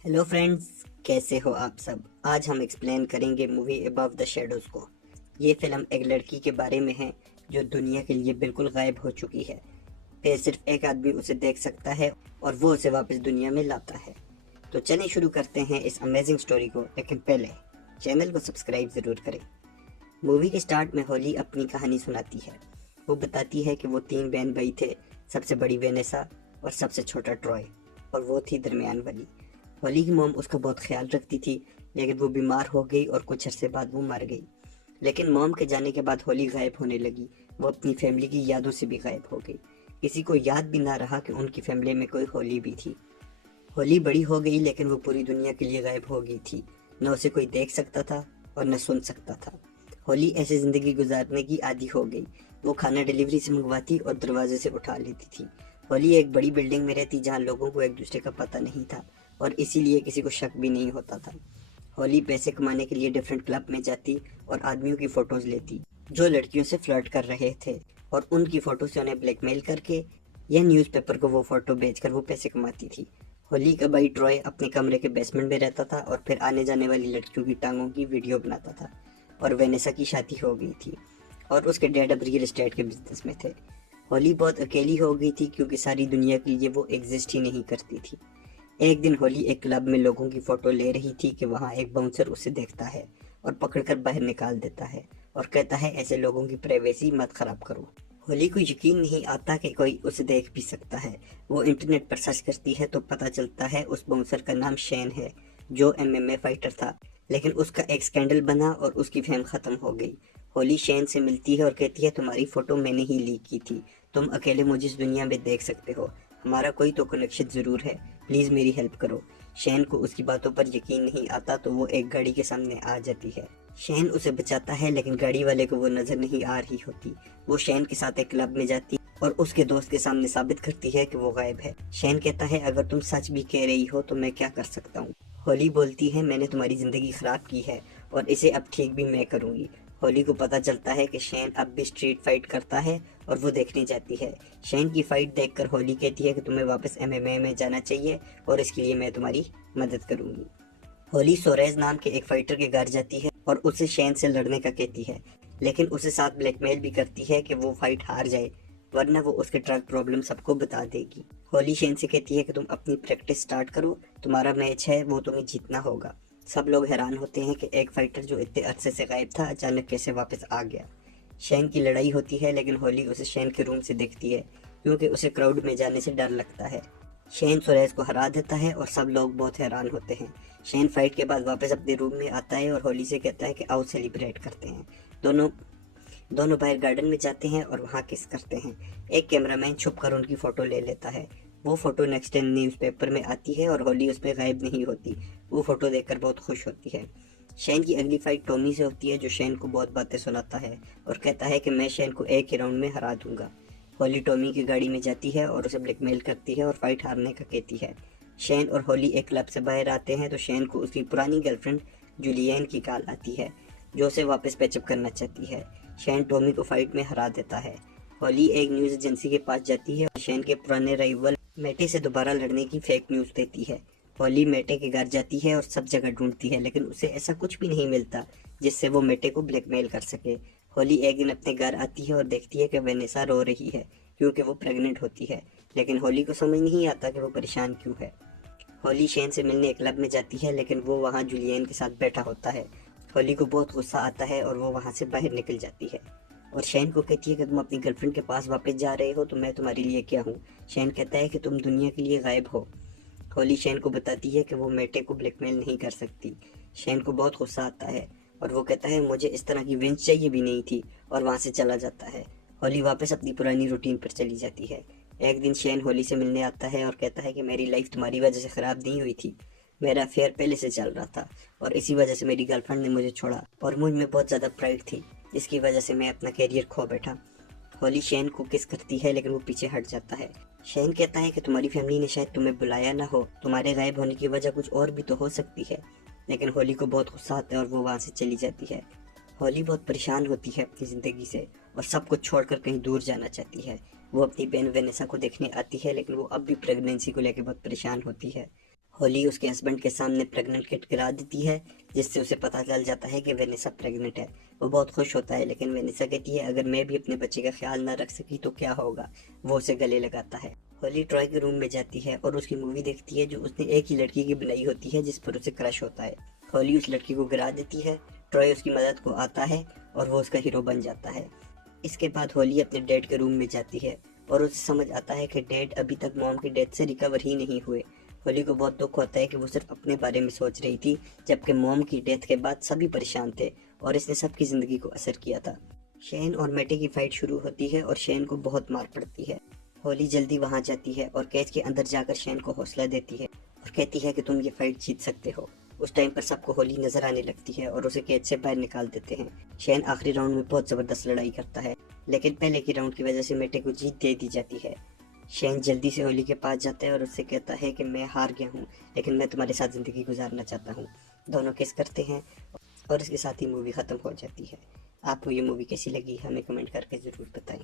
Hello friends, कैसे हो आप सब। आज हम एक्सप्लेन करेंगे मूवी अबव द शेडोज को। ये फिल्म एक लड़की के बारे में है जो दुनिया के लिए बिल्कुल गायब हो चुकी है। फिर सिर्फ एक आदमी उसे देख सकता है और वो उसे वापस दुनिया में लाता है। तो चलिए शुरू करते हैं इस अमेजिंग स्टोरी को, लेकिन पहले चैनल को सब्सक्राइब ज़रूर करें। मूवी के स्टार्ट में होली अपनी कहानी सुनाती है। वो बताती है कि वो 3 बहन भाई थे, सबसे बड़ी वेनेसा और सबसे छोटा ट्रॉय, और वो थी दरमियान वाली। होली की मॉम उसका बहुत ख्याल रखती थी, लेकिन वो बीमार हो गई और कुछ अरसे बाद वो मर गई। लेकिन मॉम के जाने के बाद होली गायब होने लगी। वो अपनी फैमिली की यादों से भी गायब हो गई। किसी को याद भी ना रहा कि उनकी फैमिली में कोई होली भी थी। होली बड़ी हो गई, लेकिन वो पूरी दुनिया के लिए गायब हो गई थी। न उसे कोई देख सकता था और न सुन सकता था। होली ऐसे जिंदगी गुजारने की आदी हो गई। वो खाना डिलीवरी से मंगवाती और दरवाजे से उठा लेती थी। होली एक बड़ी बिल्डिंग में रहती जहाँ लोगों को एक दूसरे का पता नहीं था और इसीलिए किसी को शक भी नहीं होता था। होली पैसे कमाने के लिए डिफरेंट क्लब में जाती और आदमियों की फोटोज लेती जो लड़कियों से फ्लर्ट कर रहे थे, और उनकी फोटो से उन्हें ब्लैकमेल करके या न्यूज़पेपर को वो फोटो बेचकर वो पैसे कमाती थी। होली का भाई ट्रॉय अपने कमरे के बेसमेंट में रहता था और फिर आने जाने वाली लड़कियों की टांगों की वीडियो बनाता था। और वेनेसा की शादी हो गई थी और उसके डैड अब रियल एस्टेट के बिजनेस में थे। होली बहुत अकेली हो गई थी क्योंकि सारी दुनिया के लिए वो एग्जिस्ट ही नहीं करती थी। एक दिन होली एक क्लब में लोगों की फोटो ले रही थी कि वहाँ एक बाउंसर उसे देखता है और पकड़कर बाहर निकाल देता है और कहता है ऐसे लोगों की प्राइवेसी मत खराब करो। होली को यकीन नहीं आता कि कोई उसे देख भी सकता है। वो इंटरनेट पर सर्च करती है तो पता चलता है उस बाउंसर का नाम शेन है, जो एमएमए फाइटर था। लेकिन उसका एक स्कैंडल बना और उसकी फेम खत्म हो गई। होली शेन से मिलती है और कहती है तुम्हारी फोटो मैंने ही लीक की थी। तुम अकेले मुझे इस दुनिया में देख सकते हो, हमारा कोई तो कनेक्शन जरूर है, प्लीज मेरी हेल्प करो। शेन को उसकी बातों पर यकीन नहीं आता तो वो एक गाड़ी के सामने आ जाती है। शेन उसे बचाता है, लेकिन गाड़ी वाले को वो नजर नहीं आ रही होती। वो शेन के साथ एक क्लब में जाती और उसके दोस्त के सामने साबित करती है कि वो गायब है। शेन कहता है अगर तुम सच भी कह रही हो तो मैं क्या कर सकता हूँ। होली बोलती है मैंने तुम्हारी जिंदगी खराब की है और इसे अब ठीक भी मैं करूंगी। होली को पता चलता है कि शेन अब भी स्ट्रीट फाइट करता है और वो देखने जाती है। शेन की फाइट देखकर होली कहती है कि तुम्हें वापस एमएमए में जाना चाहिए और इसके लिए मैं तुम्हारी मदद करूंगी। होली सोरेज नाम के एक फाइटर के घर जाती है और उसे शेन से लड़ने का कहती है, लेकिन उसे साथ ब्लैकमेल भी करती है कि वो फाइट हार जाए वरना वो उसके ड्रग प्रॉब्लम सबको बता देगी। होली शेन से कहती है कि तुम अपनी प्रैक्टिस स्टार्ट करो, तुम्हारा मैच है वो तुम्हें जीतना होगा। सब लोग हैरान होते हैं कि एक फाइटर जो इतने अरसे से गायब था अचानक कैसे वापस आ गया। शेन की लड़ाई होती है, लेकिन होली उसे शेन के रूम से देखती है क्योंकि उसे क्राउड में जाने से डर लगता है। शेन सुरेश को हरा देता है और सब लोग बहुत हैरान होते हैं। शेन फाइट के बाद वापस अपने रूम में आता है और होली से कहता है कि आओ सेलिब्रेट करते हैं। दोनों दोनों बाहर गार्डन में जाते हैं और वहाँ किस करते हैं। एक कैमरामैन छुपकर उनकी फोटो ले लेता है। वो फोटो नेक्स्ट डे न्यूज़पेपर में आती है और होली उसमें गायब नहीं होती। वो फोटो देखकर बहुत खुश होती है। शेन की अगली फाइट टॉमी से होती है जो शेन को बहुत बातें सुनाता है और कहता है कि मैं शेन को एक ही राउंड में हरा दूंगा। होली टॉमी की गाड़ी में जाती है और उसे ब्लैकमेल करती है और फाइट हारने का कहती है। शेन और होली एक क्लब से बाहर आते हैं तो शेन को उसकी पुरानी गर्लफ्रेंड जूलियन की कॉल आती है जो उसे वापस पैचअप करना चाहती है। शेन टॉमी को फाइट में हरा देता है। होली एक न्यूज़ एजेंसी के पास जाती है और शेन के पुराने राइवल मेटे से दोबारा लड़ने की फेक न्यूज़ देती है। होली मेटे के घर जाती है और सब जगह ढूंढती है, लेकिन उसे ऐसा कुछ भी नहीं मिलता जिससे वो मेटे को ब्लैकमेल कर सके। होली एक दिन अपने घर आती है और देखती है कि वेनेसा रो रही है क्योंकि वो प्रेग्नेंट होती है, लेकिन होली को समझ नहीं आता कि वो परेशान क्यों है। होली शेन से मिलने एक क्लब में जाती है, लेकिन वो वहाँ जूलियन के साथ बैठा होता है। होली को बहुत गुस्सा आता है और वो वहाँ से बाहर निकल जाती है और शेन को कहती है कि तुम अपनी गर्लफ्रेंड के पास वापस जा रहे हो तो मैं तुम्हारे लिए क्या हूँ। शेन कहता है कि तुम दुनिया के लिए गायब हो। होली शेन को बताती है कि वो मेटे को ब्लैकमेल नहीं कर सकती। शेन को बहुत गुस्सा आता है और वो कहता है मुझे इस तरह की विंच चाहिए भी नहीं थी, और वहाँ से चला जाता है। होली वापस अपनी पुरानी रूटीन पर चली जाती है। एक दिन शेन होली से मिलने आता है और कहता है कि मेरी लाइफ तुम्हारी वजह से ख़राब नहीं हुई थी। मेरा अफेयर पहले से चल रहा था और इसी वजह से मेरी गर्लफ्रेंड ने मुझे छोड़ा और मुझ में बहुत ज़्यादा प्राइड थी, जिसकी वजह से मैं अपना कैरियर खो बैठा। होली शेन को किस करती है, लेकिन वो पीछे हट जाता है। शेन कहता है कि तुम्हारी फैमिली ने शायद तुम्हें बुलाया ना हो, तुम्हारे गायब होने की वजह कुछ और भी तो हो सकती है। लेकिन होली को बहुत गुस्सा आता है और वो वहाँ से चली जाती है। होली बहुत परेशान होती है अपनी ज़िंदगी से और सब कुछ छोड़कर कहीं दूर जाना चाहती है। वो अपनी बहन वेनेसा को देखने आती है, लेकिन वो अब भी प्रेगनेंसी को लेकर बहुत परेशान होती है। होली उसके हस्बैंड के सामने प्रेग्नेंट किट गिरा देती है, जिससे उसे पता चल जाता है कि वेनेसा प्रेग्नेंट है। वो बहुत खुश होता है, लेकिन वेनेसा कहती है अगर मैं भी अपने बच्चे का ख्याल ना रख सकी तो क्या होगा। वो उसे गले लगाता है। होली ट्रॉय के रूम में जाती है और उसकी मूवी देखती है जो उसने एक ही लड़की की बनाई होती है जिस पर उसे क्रश होता है। होली उस लड़की को गिरा देती है। ट्रॉय उसकी मदद को आता है और वो उसका हीरो बन जाता है। इसके बाद होली अपने डैड के रूम में जाती है और उसे समझ आता है कि डैड अभी तक मॉम की डेथ से रिकवर ही नहीं हुए। होली को बहुत दुख होता है कि वो सिर्फ अपने बारे में सोच रही थी, जबकि मॉम की डेथ के बाद सभी परेशान थे और इसने सबकी ज़िंदगी को असर किया था। शेन और मैटे की फाइट शुरू होती है और शेन को बहुत मार पड़ती है। होली जल्दी वहां जाती है और कैच के अंदर जाकर शेन को हौसला देती है और कहती है कि तुम ये फाइट जीत सकते हो। उस टाइम पर सबको होली नजर आने लगती है और उसे कैच से बाहर निकाल देते हैं। शेन आखिरी राउंड में बहुत ज़बरदस्त लड़ाई करता है, लेकिन पहले की राउंड की वजह से मैटे को जीत दे दी जाती है। शेन जल्दी से होली के पास जाता है और उससे कहता है कि मैं हार गया हूँ, लेकिन मैं तुम्हारे साथ ज़िंदगी गुजारना चाहता हूँ। दोनों किस करते हैं और इसके साथ ही मूवी ख़त्म हो जाती है। आपको ये मूवी कैसी लगी हमें कमेंट करके ज़रूर बताएं।